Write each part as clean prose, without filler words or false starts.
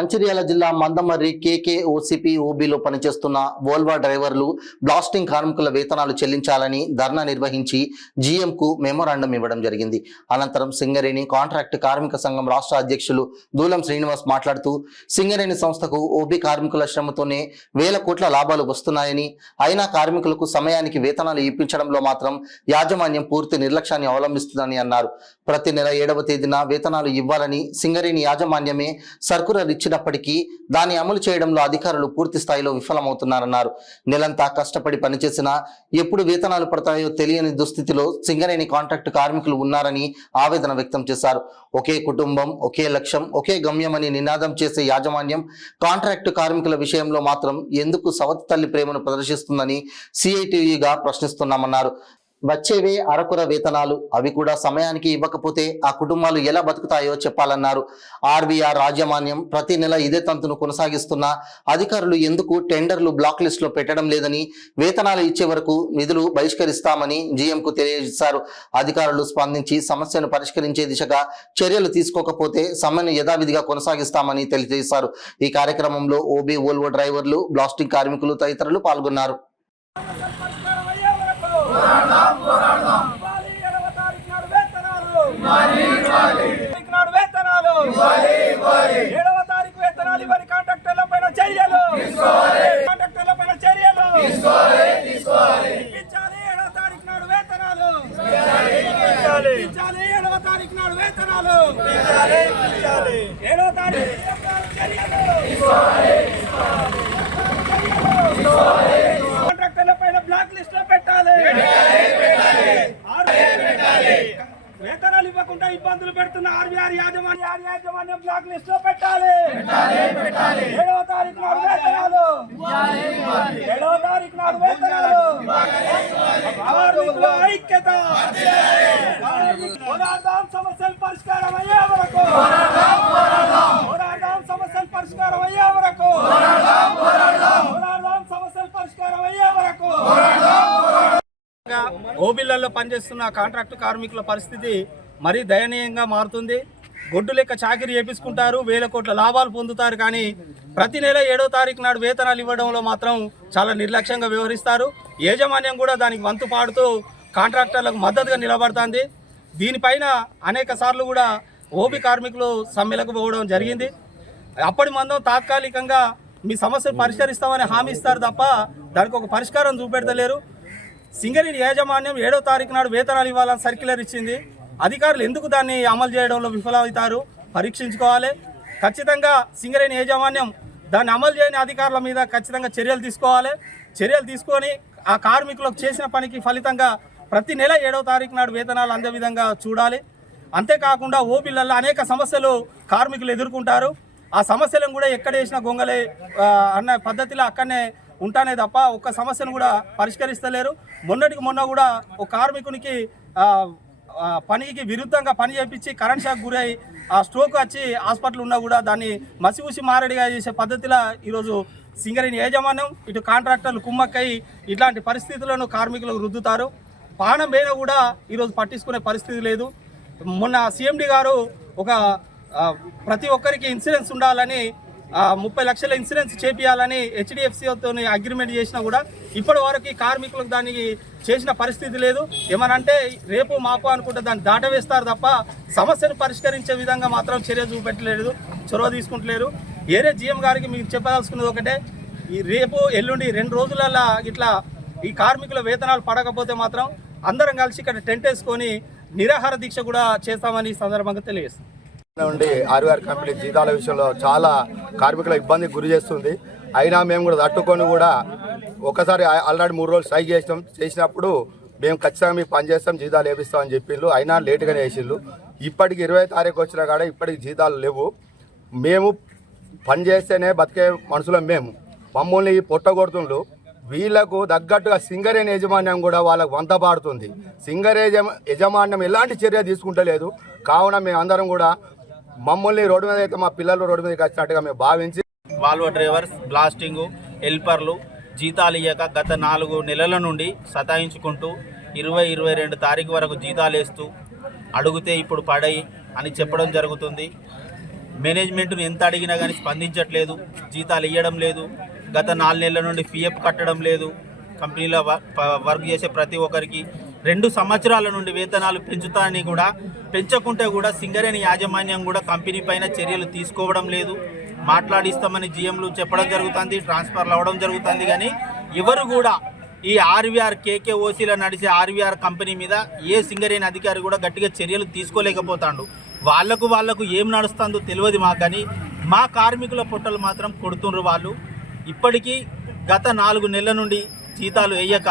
మంచిర్యాల జిల్లా మందమర్రి కేకే ఓసీపీ ఓబీలో పనిచేస్తున్న వోల్వా డ్రైవర్లు బ్లాస్టింగ్ కార్మికుల వేతనాలు చెల్లించాలని ధర్నా నిర్వహించి జీఎంకు మెమోరాండం ఇవ్వడం జరిగింది. అనంతరం సింగరేణి కాంట్రాక్ట్ కార్మిక సంఘం రాష్ట్ర అధ్యక్షులు దూలం శ్రీనివాస్ మాట్లాడుతూ సింగరేణి సంస్థకు ఓబీ కార్మికుల శ్రమతోనే వేల కోట్ల లాభాలు వస్తున్నాయని, అయినా కార్మికులకు సమయానికి వేతనాలు ఇప్పించడంలో మాత్రం యాజమాన్యం పూర్తి నిర్లక్ష్యాన్ని అవలంబిస్తుందని అన్నారు. ప్రతి నెల 7వ తేదీన వేతనాలు ఇవ్వాలని సింగరేణి యాజమాన్యమే సర్కులర్ ఇచ్చినప్పటికీ దాన్ని అమలు చేయడంలో అధికారులు పూర్తి స్థాయిలో విఫలమవుతున్నారన్నారు. నెలంతా కష్టపడి పనిచేసినా ఎప్పుడు వేతనాలు పడతాయో తెలియని దుస్థితిలో సింగరేణి కాంట్రాక్ట్ కార్మికులు ఉన్నారని ఆవేదన వ్యక్తం చేశారు. ఒకే కుటుంబం, ఒకే లక్ష్యం, ఒకే గమ్యం అని నినాదం చేసే యాజమాన్యం కాంట్రాక్ట్ కార్మికుల విషయంలో మాత్రం ఎందుకు సవతి తల్లి ప్రేమను ప్రదర్శిస్తుందని సిఐటియుగా ప్రశ్నిస్తున్నామన్నారు. వచ్చేవే అరకుర వేతనాలు, అవి కూడా సమయానికి ఇవ్వకపోతే ఆ కుటుంబాలు ఎలా బతుకుతాయో చెప్పాలన్నారు. ఆర్బీఆర్ యాజమాన్యం ప్రతి నెల ఇదే తంతును కొనసాగిస్తున్న అధికారులు ఎందుకు టెండర్లు బ్లాక్ లిస్ట్ లో పెట్టడం లేదని, వేతనాలు ఇచ్చే వరకు నిధులు బహిష్కరిస్తామని జీఎంకు తెలియజేశారు. అధికారులు స్పందించి సమస్యను పరిష్కరించే దిశగా చర్యలు తీసుకోకపోతే సమ్మెను యథావిధిగా కొనసాగిస్తామని తెలియజేశారు. ఈ కార్యక్రమంలో ఓబీ వోల్వో డ్రైవర్లు, బ్లాస్టింగ్ కార్మికులు తదితరులు పాల్గొన్నారు. వేతనాలు ఇవ్వకుండా ఇబ్బందులు పెడుతున్న ఆర్బీఆర్ యాజమాన్యం బ్లాక్ లిస్ట్ లో పెట్టాలి. 7వ తారీఖు నాడు వేతనాలు, 7వ తారీఖు నాడు వేతనాలు. కార్మికుల ఐక్యత, పోరాడదాం సమస్యల పరిష్కారం అయ్యే వరకు, పోరాడదాం సమస్యల పరిష్కారం అయ్యే వరకు, పోరాడదాం సమస్యల పరిష్కారం అయ్యే వరకు. ఓబీలలో పనిచేస్తున్న కాంట్రాక్టు కార్మికుల పరిస్థితి మరీ దయనీయంగా మారుతుంది. గొడ్డు లెక్క చాకిరీ చేపించుకుంటారు, వేల కోట్ల లాభాలు పొందుతారు, కానీ ప్రతి నెల 7వ తారీఖు నాడు వేతనాలు ఇవ్వడంలో మాత్రం చాలా నిర్లక్ష్యంగా వ్యవహరిస్తారు. యాజమాన్యం కూడా దానికి వంతు పాడుతూ కాంట్రాక్టర్లకు మద్దతుగా నిలబడుతుంది. దీనిపైన అనేక సార్లు కూడా ఓబీ కార్మికులు సమ్మెలకు పోవడం జరిగింది. అప్పటి మందం తాత్కాలికంగా మీ సమస్యలు పరిష్కరిస్తామని హామీ ఇస్తారు తప్ప దానికి ఒక పరిష్కారం చూపెడతలేరు. సింగరేణి యాజమాన్యం 7వ తారీఖు నాడు వేతనాలు ఇవ్వాలని సర్క్యులర్ ఇచ్చింది. అధికారులు ఎందుకు దాన్ని అమలు చేయడంలో విఫలమవుతారు పరీక్షించుకోవాలి. ఖచ్చితంగా సింగరేణి యాజమాన్యం దాన్ని అమలు చేయని అధికారుల మీద ఖచ్చితంగా చర్యలు తీసుకోవాలి. చర్యలు తీసుకొని ఆ కార్మికులకు చేసిన పనికి ఫలితంగా ప్రతి నెల 7వ తారీఖు నాడు వేతనాలు అందే విధంగా చూడాలి. అంతేకాకుండా ఓబీలలో అనేక సమస్యలు కార్మికులు ఎదుర్కొంటారు. ఆ సమస్యలను కూడా ఎక్కడ వేసిన గొంగలే అన్న పద్ధతిలో అక్కడనే ఉంటానే తప్ప ఒక్క సమస్యను కూడా పరిష్కరిస్తలేరు. మొన్నటికి మొన్న కూడా ఒక కార్మికునికి పనికి విరుద్ధంగా పని చేయించి కరెంట్ షాక్ గురై ఆ స్ట్రోక్ వచ్చి హాస్పిటల్ ఉన్నా కూడా దాన్ని మసిపూసి మారడిగా చేసే పద్ధతిలో ఈరోజు సింగరేణి యాజమాన్యం ఇటు కాంట్రాక్టర్లు కుమ్మక్కై ఇట్లాంటి పరిస్థితులను కార్మికులకు రుద్దుతారు. పానం మీద కూడా ఈరోజు పట్టించుకునే పరిస్థితి లేదు. మొన్న సిఎండి గారు ఒక ప్రతి ఒక్కరికి ఇన్సూరెన్స్ ఉండాలని 30 లక్షల ఇన్సూరెన్స్ చేపియాలని హెచ్డిఎఫ్సితో అగ్రిమెంట్ చేసినా కూడా ఇప్పటి వరకు కార్మికులకు దానికి చేసిన పరిస్థితి లేదు. ఏమనంటే రేపు మాపు అనుకుంటే దాన్ని దాటవేస్తారు తప్ప సమస్యను పరిష్కరించే విధంగా మాత్రం చర్య చూపెట్టలేదు, చొరవ తీసుకుంటలేరు. ఏరే జీఎం గారికి మీకు చెప్పదలుచుకున్నది ఒకటే, ఈ రేపు ఎల్లుండి 2 రోజులలో ఇట్లా ఈ కార్మికుల వేతనాలు పడకపోతే మాత్రం అందరం కలిసి ఇక్కడ టెంట్ వేసుకొని నిరాహార దీక్ష కూడా చేస్తామని సందర్భంగా తెలియజేస్తాం. నుండి ఆర్బీఆర్ కంపెనీ జీతాల విషయంలో చాలా కార్మికుల ఇబ్బందికి గురి చేస్తుంది. అయినా మేము కూడా తట్టుకొని కూడా ఒకసారి ఆల్రెడీ 3 రోజులు స్ట్రైక్ చేసినప్పుడు మేము ఖచ్చితంగా మీకు పని చేస్తాం, జీతాలు వేపిస్తామని చెప్పిండ్రు. అయినా లేటుగానే వేసిండ్రు. ఇప్పటికి 20వ తారీఖు వచ్చినా కూడా ఇప్పటికి జీతాలు లేవు. మేము పని చేస్తేనే బతికే మనుషులం. మమ్మల్ని పొట్టగొడుతుండ్రు. వీళ్లకు తగ్గట్టుగా సింగరేణి యాజమాన్యం కూడా వాళ్ళకు వంత పాడుతుంది. సింగరేణి యాజమాన్యం ఎలాంటి చర్య తీసుకుంటలేదు. కావున మేము అందరం కూడా మమ్మల్ని రోడ్డు మీద అయితే మా పిల్లలు రోడ్డు మీదకి వచ్చినట్టుగా మేము భావించి వాల్వో డ్రైవర్స్, బ్లాస్టింగు, హెల్పర్లు జీతాలు ఇవ్వక గత 4 నెలల నుండి సతాయించుకుంటూ 20-22 తారీఖు వరకు జీతాలు వేస్తూ అడిగితే ఇప్పుడు పడయి అని చెప్పడం జరుగుతుంది. మేనేజ్మెంట్ను ఎంత అడిగినా కానీ స్పందించట్లేదు, జీతాలు ఇవ్వడం లేదు. గత 4 నెలల నుండి పిఎఫ్ కట్టడం లేదు. కంపెనీలో వర్క్ చేసే ప్రతి ఒక్కరికి 2 సంవత్సరాల నుండి వేతనాలు పెంచుతానని కూడా పెంచకుంటే కూడా సింగరేణి యాజమాన్యం కూడా కంపెనీ పైన చర్యలు తీసుకోవడం లేదు. మాట్లాడిస్తామని జీఎంలు చెప్పడం జరుగుతుంది, ట్రాన్స్ఫర్లు అవ్వడం జరుగుతుంది. కానీ ఎవరు కూడా ఈ ఆర్వీఆర్ కేకేఓసీలో నడిచే ఆర్వీఆర్ కంపెనీ మీద ఏ సింగరేణి అధికారి కూడా గట్టిగా చర్యలు తీసుకోలేకపోతాడు. వాళ్లకు ఏం నడుస్తుందో తెలియదు మాకు, కానీ మా కార్మికుల పొట్టలు మాత్రం కొడుతుండ్రు వాళ్ళు. ఇప్పటికీ గత 4 నెలల నుండి జీతాలు వేయక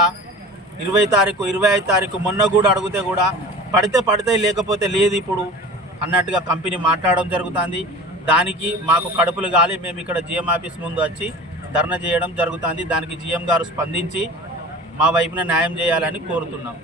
20 తారీఖు 25 తారీఖు మొన్న కూడా అడిగితే కూడా పడితే లేకపోతే లేదు ఇప్పుడు అన్నట్టుగా కంపెనీ మాట్లాడడం జరుగుతుంది. దానికి మాకు కడుపులు గాలి మేము ఇక్కడ జీఎం ఆఫీస్ ముందు వచ్చి ధర్నా చేయడం జరుగుతుంది. దానికి జీఎం గారు స్పందించి మా వైపున న్యాయం చేయాలని కోరుతున్నాం.